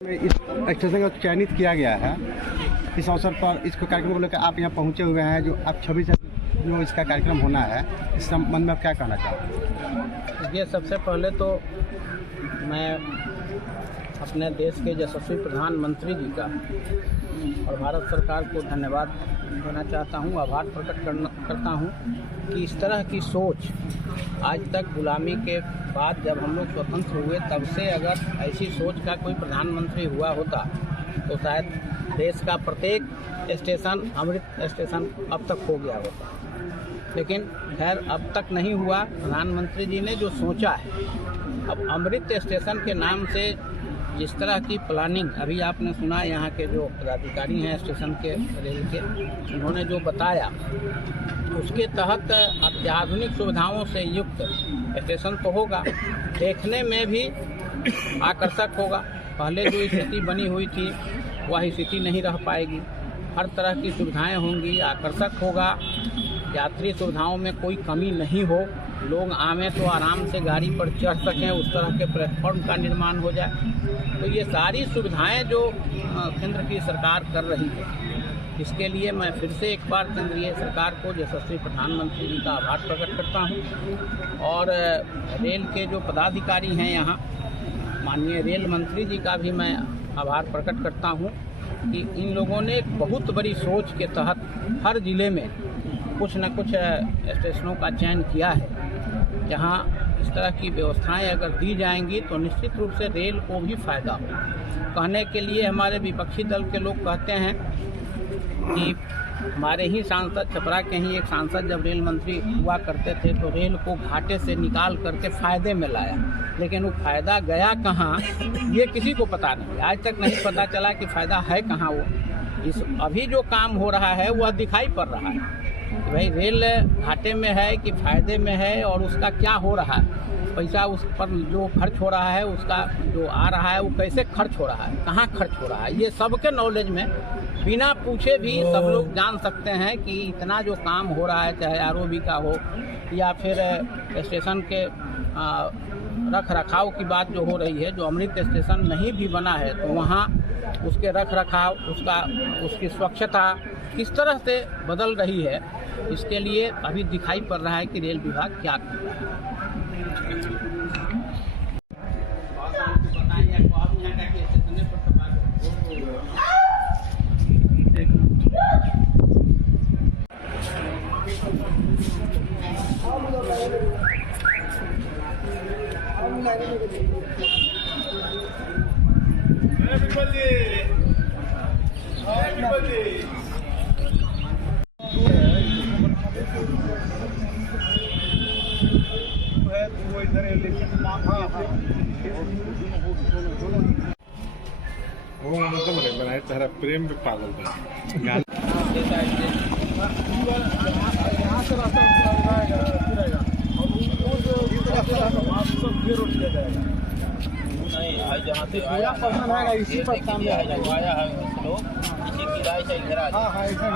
इस स्टेशन को चयनित किया गया है। इस अवसर पर इसको कार्यक्रम को लेकर आप यहाँ पहुँचे हुए हैं। जो अब 26 जो इसका कार्यक्रम होना है, इस संबंध में आप क्या कहना चाहते हैं? ये सबसे पहले तो मैं अपने देश के यशस्वी प्रधानमंत्री जी का और भारत सरकार को धन्यवाद देना चाहता हूँ, आभार प्रकट करता हूँ कि इस तरह की सोच आज तक गुलामी के बाद जब हम लोग स्वतंत्र हुए तब से अगर ऐसी सोच का कोई प्रधानमंत्री हुआ होता तो शायद देश का प्रत्येक स्टेशन अमृत स्टेशन अब तक हो गया होता। लेकिन खैर अब तक नहीं हुआ। प्रधानमंत्री जी ने जो सोचा है, अब अमृत स्टेशन के नाम से जिस तरह की प्लानिंग अभी आपने सुना, यहाँ के जो पदाधिकारी हैं स्टेशन के रेल के, उन्होंने जो बताया उसके तहत अत्याधुनिक सुविधाओं से युक्त स्टेशन तो होगा, देखने में भी आकर्षक होगा। पहले जो स्थिति बनी हुई थी वह स्थिति नहीं रह पाएगी। हर तरह की सुविधाएं होंगी, आकर्षक होगा, यात्री सुविधाओं में कोई कमी नहीं हो, लोग आवें तो आराम से गाड़ी पर चढ़ सकें, उस तरह के प्लेटफॉर्म का निर्माण हो जाए। तो ये सारी सुविधाएं जो केंद्र की सरकार कर रही है, इसके लिए मैं फिर से एक बार केंद्रीय सरकार को, यशस्वी प्रधानमंत्री जी का आभार प्रकट करता हूं। और रेल के जो पदाधिकारी हैं यहाँ, माननीय रेल मंत्री जी का भी मैं आभार प्रकट करता हूं कि इन लोगों ने एक बहुत बड़ी सोच के तहत हर ज़िले में कुछ न कुछ स्टेशनों का चयन किया है। जहाँ इस तरह की व्यवस्थाएं अगर दी जाएंगी तो निश्चित रूप से रेल को भी फ़ायदा हो। कहने के लिए हमारे विपक्षी दल के लोग कहते हैं कि हमारे ही सांसद, छपरा के ही एक सांसद जब रेल मंत्री हुआ करते थे तो रेल को घाटे से निकाल करके फ़ायदे में लाया, लेकिन वो फ़ायदा गया कहाँ ये किसी को पता नहीं। आज तक नहीं पता चला कि फ़ायदा है कहाँ। वो इस अभी जो काम हो रहा है वह दिखाई पड़ रहा है कि भाई रेल घाटे में है कि फ़ायदे में है, और उसका क्या हो रहा है, पैसा उस पर जो खर्च हो रहा है, उसका जो आ रहा है वो कैसे खर्च हो रहा है, कहाँ खर्च हो रहा है, ये सबके नॉलेज में बिना पूछे भी सब लोग जान सकते हैं कि इतना जो काम हो रहा है, चाहे आरओबी का हो या फिर स्टेशन के रख रखाव की बात जो हो रही है। जो अमृत स्टेशन नहीं भी बना है तो वहाँ उसके रख रखाव, उसकी स्वच्छता किस तरह से बदल रही है, इसके लिए अभी दिखाई पड़ रहा है कि रेल विभाग क्या कर रहा है। वो मतलब बनाए तेरा प्रेम भी पागल था। यहाँ से रास्ता रहेगा और सब फिर उठ किया जाएगा। नहीं, जहाँ से आया है इसी पर काम आया है लोग, इसी किराए से इधर आ। हाँ, ऐसा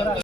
नहीं।